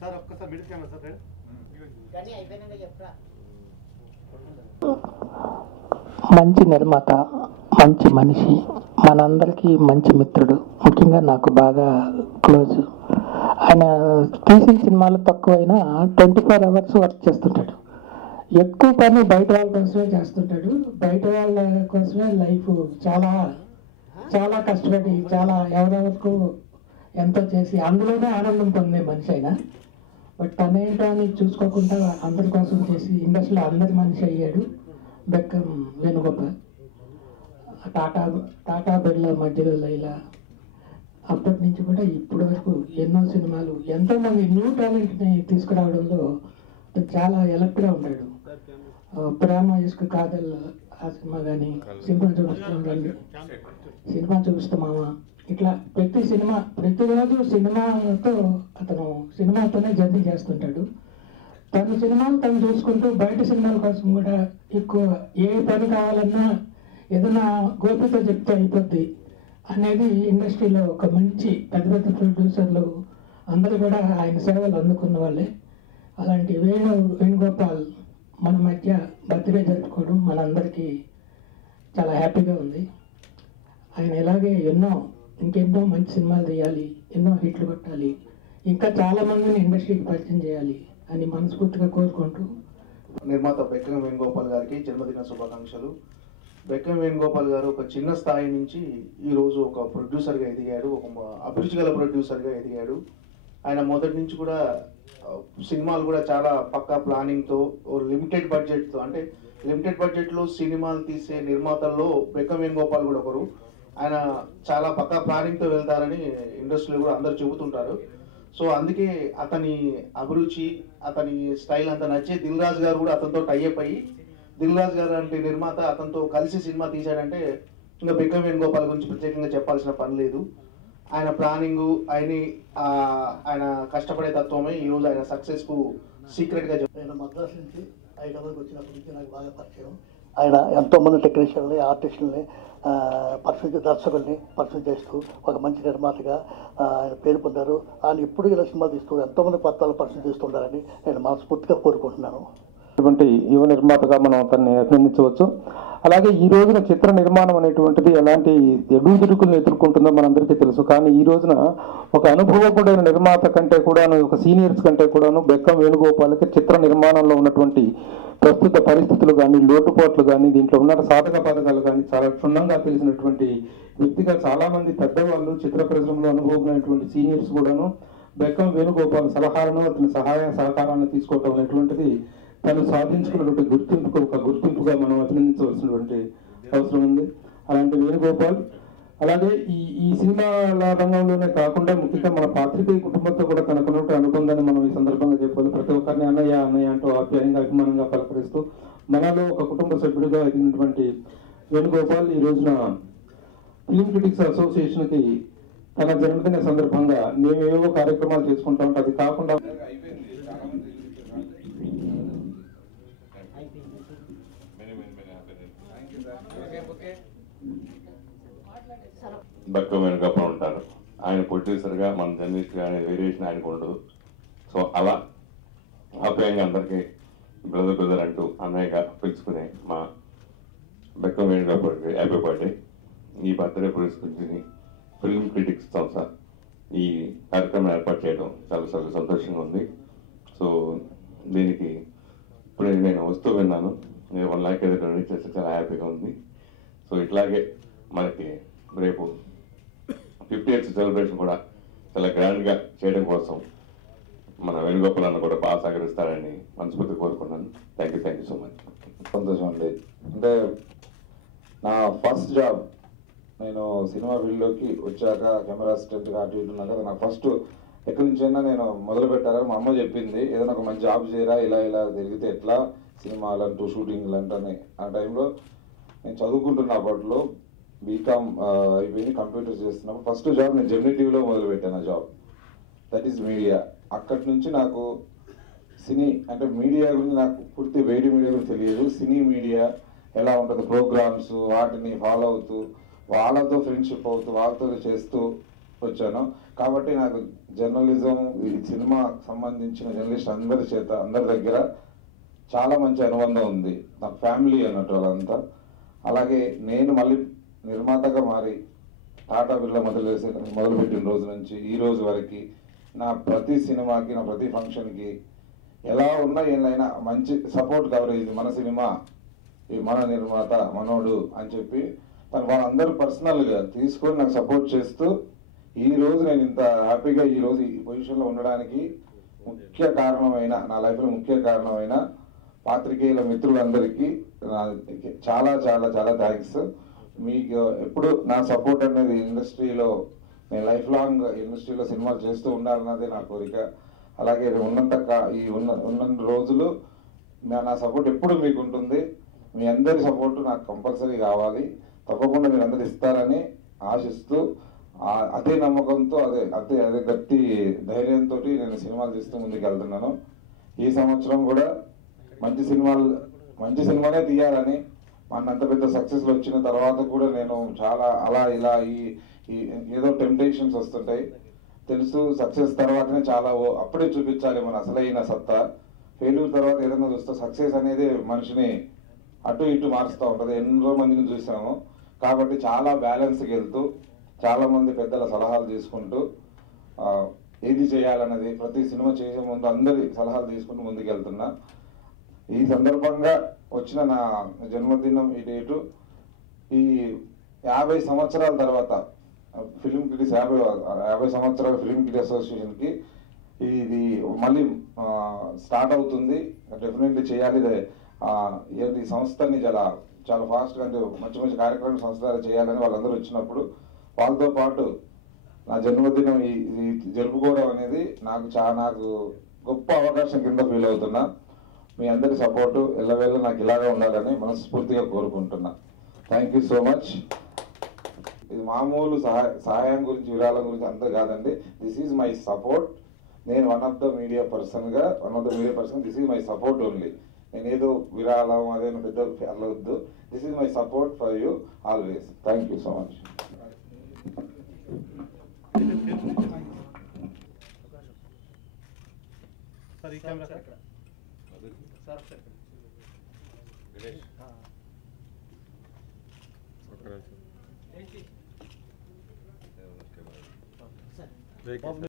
Sir ఒక్కసారి middle camera sir మంచి నిర్మాత, మంచి మనిషి, మనందరికీ మంచి మిత్రుడు, ముఖ్యంగా నాకు బాగా క్లోజ్. ఆయన తీసిన సినిమాలు తక్కువైనా 24 hours వర్క్ చేస్తుంటాడు. ఎక్కువ పని బయట వాళ్ళ కోసమే చేస్తుంటాడు. బయట వాళ్ళ కోసమే లైఫ్ చాలా చాలా కష్టపడి చాలా ఎవరెవరకు ఎంతో చేసి అందులోనే ఆనందం పొందే మనిషి అయినా, బట్ తనేంటో అని చూసుకోకుండా అందరి కోసం చేసి ఇండస్ట్రీలో అందరి మనిషి అయ్యాడు బెక్కం వేణుగోపాల్. టాటా బిర్లా మధ్యలో లైలా అప్పటి నుంచి కూడా ఇప్పటి వరకు ఎన్నో సినిమాలు, ఎంతోమంది న్యూ టాలెంట్ని తీసుకురావడంలో చాలా ఎలక్ట్గా ఉన్నాడు. ప్రేమ ఇసుక కాదల్ ఆ సినిమా కానీ, సినిమా చూపిస్తామా, ఇట్లా ప్రతిరోజు సినిమాతో అతను సినిమాతోనే జర్నీ చేస్తుంటాడు. తన సినిమాలు తను చూసుకుంటూ బయట సినిమాల కోసం కూడా ఎక్కువ ఏ పని కావాలన్నా ఏదైనా గోపితో చెప్తే అయిపోద్ది అనేది ఇండస్ట్రీలో ఒక మంచి పెద్ద పెద్ద ప్రొడ్యూసర్లు అందరూ కూడా ఆయన సేవలు అందుకున్న వాళ్ళే. అలాంటి వేణుగోపాల్ మన మధ్య బర్త్డే జరుపుకోవడం మనందరికీ చాలా హ్యాపీగా ఉంది. ఆయన ఇలాగే ఇంకెన్నో మంచి సినిమాలు తీయాలి, ఎన్నో హిట్లు కొట్టాలి, ఇంకా చాలామందిని ఇండస్ట్రీకి పరిచయం చేయాలి అని మనస్ఫూర్తిగా కోరుకుంటూ నిర్మాత బెక్కం వేణుగోపాల్ గారికి జన్మదిన శుభాకాంక్షలు. బెక్కం వేణుగోపాల్ గారు ఒక చిన్న స్థాయి నుంచి ఈరోజు ఒక ప్రొడ్యూసర్గా ఎదిగాడు, ఒక అభిరుచి గల ప్రొడ్యూసర్గా ఎదిగాడు. ఆయన మొదటి నుంచి కూడా సినిమాలు కూడా చాలా పక్కా ప్లానింగ్తో, లిమిటెడ్ బడ్జెట్తో, అంటే లిమిటెడ్ బడ్జెట్లో సినిమాలు తీసే నిర్మాతల్లో బెక్కం వేణుగోపాల్ కూడా ఒకరు. ఆయన చాలా పక్కా ప్లానింగ్తో వెళ్తారని ఇండస్ట్రీలో కూడా అందరు చెబుతుంటారు. సో అందుకే అతని అభిరుచి, అతని స్టైల్ అంతా నచ్చే దిల్ రాజు గారు కూడా అతనితో టైఅప్ అయ్యి, దిల్ రాజు గారు అంటే నిర్మాత అతనితో కలిసి సినిమా తీశాడంటే ఇంకా బెక్కం వేణుగోపాల్ గురించి ప్రత్యేకంగా చెప్పాల్సిన పని లేదు. ఆయన ప్లానింగు, ఆయన కష్టపడే తత్వమే ఈరోజు ఆయన సక్సెస్కు సీక్రెట్గా నేను మద్రాసు నుంచి హైదరాబాద్కి వచ్చినప్పటి నుంచి నాకు బాగా పరిచయం. ఆయన ఎంతోమంది టెక్నీషియన్ని, ఆర్టిస్టులని, దర్శకుల్ని పరిచయం చేస్తూ ఒక మంచి నిర్మాతగా ఆయన పేరు పొందారు. ఆయన ఇప్పుడు ఇలా సినిమాలు తీస్తూ ఎంతోమంది కొత్త వాళ్ళు పరిచయం చేస్తుండాలని నేను మనస్ఫూర్తిగా కోరుకుంటున్నాను. అటువంటి యువ నిర్మాతగా మనం అతన్ని అభినందించవచ్చు. అలాగే ఈ రోజున చిత్ర నిర్మాణం అనేటువంటిది ఎలాంటి ఎడుగుదిరుకులను ఎదుర్కొంటుందో మనందరికీ తెలుసు. కానీ ఈ రోజున ఒక అనుభవకుడైన నిర్మాత కంటే కూడాను, ఒక సీనియర్స్ కంటే కూడాను బెక్కం వేణుగోపాల్కి చిత్ర నిర్మాణంలో ఉన్నటువంటి ప్రస్తుత పరిస్థితులు కానీ, లోటుపాట్లు కానీ, దీంట్లో ఉన్న సాధక బాధకాలు కానీ చాలా క్షుణ్ణంగా తెలిసినటువంటి వ్యక్తిగా చాలామంది పెద్దవాళ్ళు, చిత్ర పరిశ్రమలో అనుభవమైనటువంటి సీనియర్స్ కూడాను బెక్కం వేణుగోపాల్ సలహాలను, అతని సహాయ సహకారాన్ని తీసుకోవటం అనేటువంటిది తను సాధించుకున్నటువంటి గుర్తింపుగా మనం అభినందించవలసినటువంటి అవసరం ఉంది. అలాంటి వేణుగోపాల్ అలాగే ఈ సినిమాల రంగంలోనే కాకుండా ముఖ్యంగా మన పాత్రికేయ కుటుంబంతో కూడా తనకున్నటువంటి అనుబంధాన్ని మనం ఈ సందర్భంగా చెప్పాలి. ప్రతి ఒక్కరిని అన్నయ్య అంటూ ఆప్యాయంగా, అభిమానంగా పలకరిస్తూ మనలో ఒక కుటుంబ సభ్యుడిగా ఎదిగినటువంటి వేణుగోపాల్ ఈ రోజున ఫిలిం క్రిటిక్స్ అసోసియేషన్కి తన జన్మదిన సందర్భంగా మేమేవో కార్యక్రమాలు చేసుకుంటా ఉంటాం. అది కాకుండా బెక్కం వేణుగోపాల్ ఉంటారు. ఆయన ప్రొడ్యూసర్గా, మన జర్నలిస్ట్గా అనే వేరియేషన్ ఆయనకు ఉండదు. సో అలా ఆప్యాయంగా అందరికీ బ్రదర్ అంటూ అన్నయ్యగా పిలుచుకునే మా బెక్కం వేణుగోపాల్కి హ్యాపీ బర్త్డే. ఈ బర్త్డే పురస్కరించి ఫిల్మ్ క్రిటిక్స్ సంస్థ ఈ కార్యక్రమం ఏర్పాటు చేయడం చాలా చాలా సంతోషంగా ఉంది. సో దీనికి ఇప్పుడే నేను వస్తూ విన్నాను, 1 lakh ఏదో డొనేట్ చేస్తే చాలా హ్యాపీగా ఉంది. సో ఇట్లాగే మనకి రేపు 50th సెలబ్రేషన్ కూడా చాలా గ్రాండ్గా చేయడం కోసం మన వేణుగోపాల్ అన్న కూడా బాగా సహకరిస్తారని మనస్ఫూర్తిగా కోరుకున్నాను. Thank you so much. సంతోషం అండి. అంటే నా ఫస్ట్ జాబ్ నేను సినిమా ఫీల్డ్లోకి వచ్చాక కెమెరా అసిస్టెంట్గా అటు ఇటు ఉన్నా కదా, నాకు ఫస్ట్ ఎక్కడి నుంచైనా నేను మొదలు పెట్టాలని మా అమ్మ చెప్పింది. ఏదైనా ఒక మంచి జాబ్ చేయరా, ఇలా తిరిగితే ఎట్లా, సినిమాలు అంటూ షూటింగ్లు అంటని. ఆ టైంలో నేను చదువుకుంటున్న అప్పట్లో బీకామ్ అయిపోయి కంప్యూటర్స్ చేస్తున్నప్పుడు ఫస్ట్ జాబ్ నేను జెమినీ టీవీలో మొదలుపెట్టాను. ఆ జాబ్ దట్ ఈస్ మీడియా. అక్కడి నుంచి నాకు సినీ అంటే మీడియా గురించి నాకు పూర్తి వేడి మీడియా గురించి తెలియదు. సినీ మీడియా ఎలా ఉంటుంది, ప్రోగ్రామ్స్, వాటిని ఫాలో అవుతూ వాళ్ళతో ఫ్రెండ్షిప్ అవుతూ వాళ్ళతో చేస్తూ వచ్చాను. కాబట్టి నాకు జర్నలిజం, ఈ సినిమా సంబంధించిన జర్నలిస్ట్ అందరి దగ్గర చాలా మంచి అనుబంధం ఉంది. నాకు ఫ్యామిలీ అన్నట్టు వాళ్ళంతా. అలాగే నేను మళ్ళీ నిర్మాతగా మారి టాటా బిర్లా మొదలుపెట్టిన రోజు నుంచి ఈ రోజు వరకు నా ప్రతి సినిమాకి, నా ప్రతి ఫంక్షన్కి ఎలా ఉన్నా ఏమైనా మంచి సపోర్ట్ కవరేజ్, మన సినిమా, ఈ మన నిర్మాత మనోడు అని చెప్పి వాళ్ళందరూ పర్సనల్గా తీసుకొని నాకు సపోర్ట్ చేస్తూ ఈ రోజు నేను ఇంత హ్యాపీగా ఈ రోజు ఈ పొజిషన్లో ఉండడానికి ముఖ్య కారణమైన, నా లైఫ్లో ముఖ్య కారణమైన పాత్రికేయుల మిత్రులందరికీ చాలా చాలా చాలా థ్యాంక్స్. మీకు ఎప్పుడు నా సపోర్ట్ అనేది ఇండస్ట్రీలో, నేను లైఫ్ లాంగ్ ఇండస్ట్రీలో సినిమాలు చేస్తూ ఉండాలన్నదే నా కోరిక. అలాగే ఉన్న రోజులు నా సపోర్ట్ ఎప్పుడు మీకు ఉంటుంది. మీ అందరి సపోర్ట్ నాకు కంపల్సరీ కావాలి. తప్పకుండా మీరు అందరు ఇస్తారని ఆశిస్తూ, అదే నమ్మకంతో, అదే గట్టి ధైర్యంతో నేను సినిమాలు తీస్తూ ముందుకు వెళ్తున్నాను. ఈ సంవత్సరం కూడా మంచి సినిమానే తీయాలని, అంత పెద్ద సక్సెస్లు వచ్చిన తర్వాత కూడా నేను చాలా ఇలా ఏదో టెంప్టేషన్స్ వస్తుంటాయి తెలుసు. సక్సెస్ తర్వాతనే చాలా అప్పుడే చూపించాలి మన అసలైన సత్తా. ఫెయిల్యూర్ తర్వాత ఏదైనా చూస్తే సక్సెస్ అనేది మనిషిని అటు ఇటు మారుస్తూ ఉంటుంది. ఎన్నో మందిని చూసాము. కాబట్టి చాలా బ్యాలెన్స్కి వెళ్తూ, చాలామంది పెద్దల సలహాలు తీసుకుంటూ ఏది చేయాలన్నది ప్రతి సినిమా చేసే ముందు అందరి సలహాలు తీసుకుంటూ ముందుకు వెళ్తున్నా. ఈ సందర్భంగా వచ్చిన నా జన్మదినం ఈ డేటు, ఈ 50 సంవత్సరాల తర్వాత ఫిలిం క్రిటిక్స్ 50 సంవత్సరాల ఫిలిం క్రిటిక్ అసోసియేషన్కి ఇది మళ్ళీ స్టార్ట్ అవుతుంది. డెఫినెట్లీ చేయాలి. ఈ సంస్థని చాలా ఫాస్ట్గా, అంటే మంచి కార్యక్రమం సంస్థ ద్వారా చేయాలని వాళ్ళందరూ వచ్చినప్పుడు వాళ్ళతో పాటు నా జన్మదినం ఈ జరుపుకోవడం అనేది నాకు గొప్ప అవకాశం కింద ఫీల్ అవుతున్నా. మీ అందరి సపోర్టు ఎల్లవేళ నాకు ఇలాగే ఉండాలని మనస్ఫూర్తిగా కోరుకుంటున్నా. Thank you so much. ఇది మామూలు సహాయం గురించి, విరాళం గురించి అంతా కాదండి. This is my support. నేను one of the media person, this is my support only. నేనేదో విరాళం అదేదో పెద్ద అలవద్దు. This is my support for you always. Thank you so much. Sir